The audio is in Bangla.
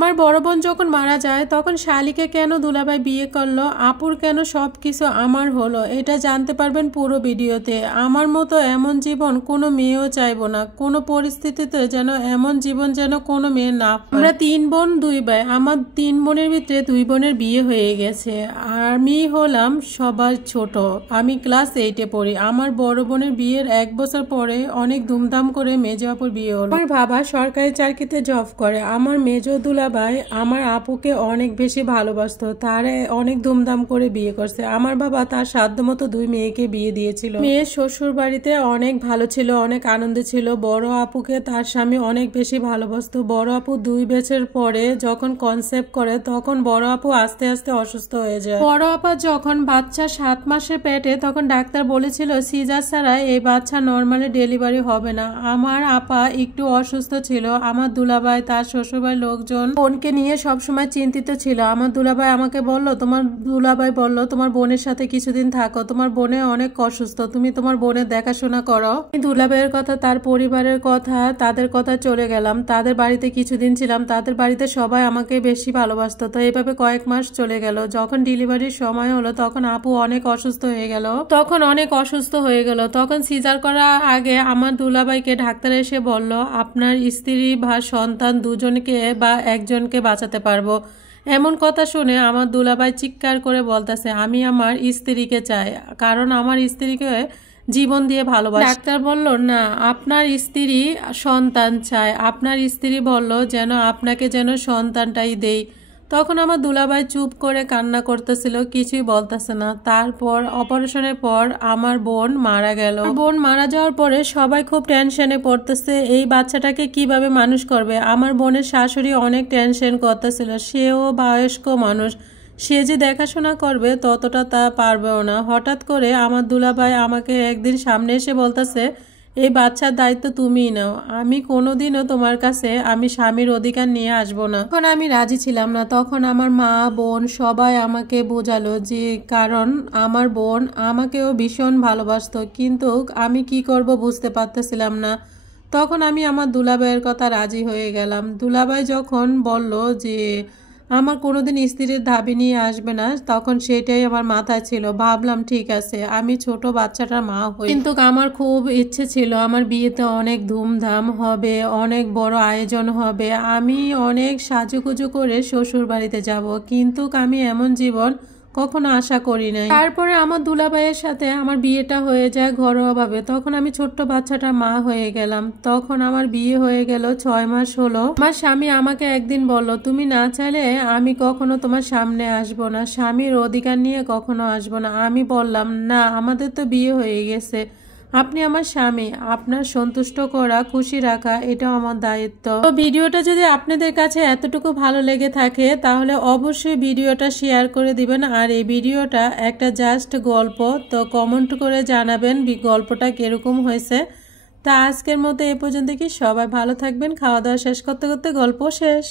আমার বড় বোন যখন মারা যায় তখন শালিকে কেন দুলাভাই বিয়ে করলো, আপুর কেন সবকিছু আমার হলো, এটা জানতে পারবেন পুরো ভিডিওতে। আমার মতো এমন জীবন কোনো মেয়েও চাইবো না, কোনো পরিস্থিতিতে যেন এমন জীবন যেন কোনো মেয়ে না। আমরা 3 বোন 2 ভাই, আমার 3 বোনের ভিতরে 2 বোনের বিয়ে হয়ে গেছে। আমি হলাম সবার ছোট, আমি ক্লাস 8-এ পড়ি। আমার বড় বোনের বিয়ের 1 বছর পরে অনেক ধুমধাম করে মেজো আপুর বিয়ে হলো। আমার বাবা সরকারি চাকরিতে জব করে। আমার মেজো দুলাভাই আমার আপুকে অনেক বেশি ভালোবাসতো, তারে অনেক ধুমধাম করে বিয়ে করছে। আমার বাবা তার সাধ্যমতো 2 মেয়েকে বিয়ে দিয়েছিল। মেয়ের শ্বশুর বাড়িতে অনেক ভালো ছিল, অনেক আনন্দ ছিল। বড় আপুকে তার স্বামী অনেক বেশি ভালোবাসতো। বড় আপু 2 বছর পরে যখন কনসেপ্ট করে তখন বড় আপু আস্তে আস্তে অসুস্থ হয়ে যায়। বড় আপা যখন বাচ্চা 7 মাসের পেটে, তখন ডাক্তার বলেছিল সিজার ছাড়া এই বাচ্চা নর্মালি ডেলিভারি হবে না। আমার আপা একটু অসুস্থ ছিল। আমার দুলাভাই তার শ্বশুরবাড়ির লোকজন বোনকে নিয়ে সবসময় চিন্তিত ছিল। আমার দুলাভাই আমাকে বললো, তোমার বোনের সাথে কিছুদিন থাকো, তোমার বোনে অনেক অসুস্থ, তুমি তোমার বোনের দেখাশোনা করো। দুলাভাইয়ের কথা, তার পরিবারের কথা, তাদের কথা চলে গেলাম। তাদের বাড়িতে কিছুদিন ছিলাম। তাদের বাড়িতে সবাই আমাকে বেশি ভালোবাসতো। তো এইভাবে কয়েক মাস চলে গেল। যখন ডেলিভারির সময় হলো তখন আপু অনেক অসুস্থ হয়ে গেল। তখন সিজার করার আগে আমার দুলাভাইকে ডাক্তার এসে বলল, আপনার স্ত্রী বা সন্তান দুজনকে বা একজনকে বাঁচাতে পারবো। এমন কথা শুনে আমার দুলাভাই চিৎকার করে বলতেছে, আমি আমার স্ত্রীকে চাই, কারণ আমার স্ত্রীকে জীবন দিয়ে ভালোবাসে। ডাক্তার বলল, না, আপনার স্ত্রী সন্তান চায়। আপনার স্ত্রী বলল যেন আপনাকে যেন সন্তানটাই দেই। তখন আমার দুলাভাই চুপ করে কান্না করতেছিল, কিছুই বলতেছে না। তারপর অপারেশনের পর আমার বোন মারা গেল। বোন মারা যাওয়ার পরে সবাই খুব টেনশনে পড়তেছে, এই বাচ্চাটাকে কিভাবে মানুষ করবে। আমার বোনের শাশুড়ি অনেক টেনশন করতেছিল, সেও বয়স্ক মানুষ, সে যে দেখাশোনা করবে ততটা তা পারবেও না। হঠাৎ করে আমার দুলাভাই আমাকে একদিন সামনে এসে বলতেছে, এই বাচ্চার দায়িত্ব তুমিই নাও, আমি কোনোদিনও তোমার কাছে আমি স্বামীর অধিকার নিয়ে আসবো না। তখন আমি রাজি ছিলাম না। তখন আমার মা বোন সবাই আমাকে বোঝালো যে, কারণ আমার বোন আমাকেও ভীষণ ভালোবাসতো, কিন্তু আমি কি করব বুঝতে পারতেছিলাম না। তখন আমি আমার দুলাভাইয়ের কথা রাজি হয়ে গেলাম। দুলাভাই যখন বলল যে আমার কোনোদিন স্ত্রীর দাবি নিয়ে আসবে না, তখন সেটাই আমার মাথায় ছিল। ভাবলাম ঠিক আছে, আমি ছোট বাচ্চাটার মা হই। কিন্তু আমার খুব ইচ্ছে ছিল আমার বিয়েতে অনেক ধুমধাম হবে, অনেক বড় আয়োজন হবে, আমি অনেক সাজুগুজু করে শ্বশুর বাড়িতে যাব। কিন্তু আমি এমন জীবন কখনো আশা করি নাই। তারপরে আমার দুলাভাইয়ের সাথে আমার বিয়েটা হয়ে যায় ঘরোয়াভাবে। তখন আমি ছোট্ট বাচ্চাটার মা হয়ে গেলাম। তখন আমার বিয়ে হয়ে গেল, 6 মাস হলো। আমার স্বামী আমাকে একদিন বলল, তুমি না চাইলে আমি কখনো তোমার সামনে আসবো না, স্বামীর অধিকার নিয়ে কখনো আসবো না। আমি বললাম, না, আমাদের তো বিয়ে হয়ে গেছে, আপনি আমার স্বামী, আপনার সন্তুষ্ট করা, খুশি রাখা এটাও আমার দায়িত্ব। তো ভিডিওটা যদি আপনাদের কাছে এতটুকু ভালো লেগে থাকে তাহলে অবশ্যই ভিডিওটা শেয়ার করে দিবেন। আর এই ভিডিওটা একটা জাস্ট গল্প, তো কমেন্ট করে জানাবেন গল্পটা কিরকম হয়েছে। তা আজকের মতো এ পর্যন্ত, কি সবাই ভালো থাকবেন। খাওয়া দাওয়া শেষ করতে করতে গল্প শেষ।